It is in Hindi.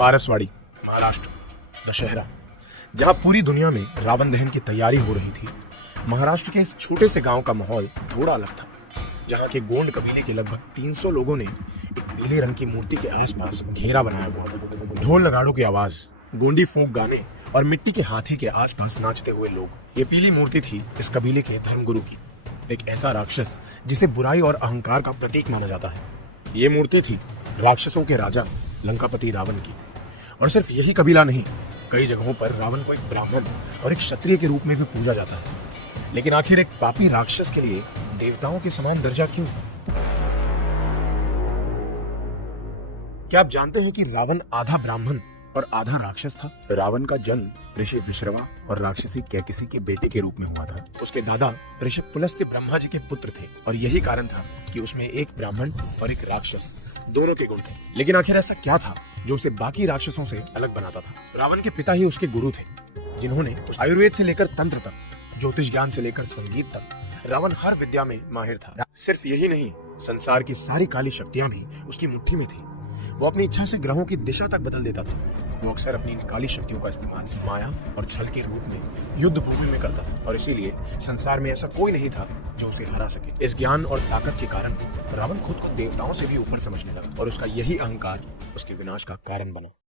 पारसवाड़ी, महाराष्ट्र, दशहरा। जहां पूरी दुनिया में रावण दहन की तैयारी हो रही थी, महाराष्ट्र के इस छोटे से गांव का माहौल थोड़ा अलग था। जहां के गोंड कबीले के लगभग 300 लोगों ने एक पीले रंग की मूर्ति के आसपास घेरा बनाया हुआ था। ढोल नगाड़ों की आवाज, गोंडी फोक गाने और मिट्टी के हाथी के आसपास नाचते हुए लोग। ये पीली मूर्ति थी इस कबीले के धर्मगुरु की, एक ऐसा राक्षस जिसे बुराई और अहंकार का प्रतीक माना जाता है। ये मूर्ति थी राक्षसों के राजा लंकापति रावण की। और सिर्फ यही कबीला नहीं, कई जगहों पर रावण को एक ब्राह्मण और एक क्षत्रिय के रूप में भी पूजा जाता है। लेकिन आखिर एक पापी राक्षस के लिए देवताओं के समान दर्जा क्यों? क्या आप जानते हैं कि रावण आधा ब्राह्मण और आधा राक्षस था? रावण का जन्म ऋषि विश्रवा और राक्षसी कैकसी के बेटे के रूप में हुआ था। उसके दादा ऋषि पुलस्त्य ब्रह्मा जी के पुत्र थे और यही कारण था कि उसमें एक ब्राह्मण और एक राक्षस दोनों के गुण थे। लेकिन आखिर ऐसा क्या था जो उसे बाकी राक्षसों से अलग बनाता था? रावण के पिता ही उसके गुरु थे, जिन्होंने आयुर्वेद से लेकर तंत्र तक, ज्योतिष ज्ञान से लेकर संगीत तक, रावण हर विद्या में माहिर था। सिर्फ यही नहीं, संसार की सारी काली शक्तियां भी उसकी मुट्ठी में थी। वो अपनी इच्छा से ग्रहों की दिशा तक बदल देता था। वो अक्सर अपनी इन काली शक्तियों का इस्तेमाल माया और छल के रूप में युद्ध भूमि में करता था और इसीलिए संसार में ऐसा कोई नहीं था जो उसे हरा सके। इस ज्ञान और ताकत के कारण रावण खुद को देवताओं से भी ऊपर समझने लगा और उसका यही अहंकार उसके विनाश का कारण बना।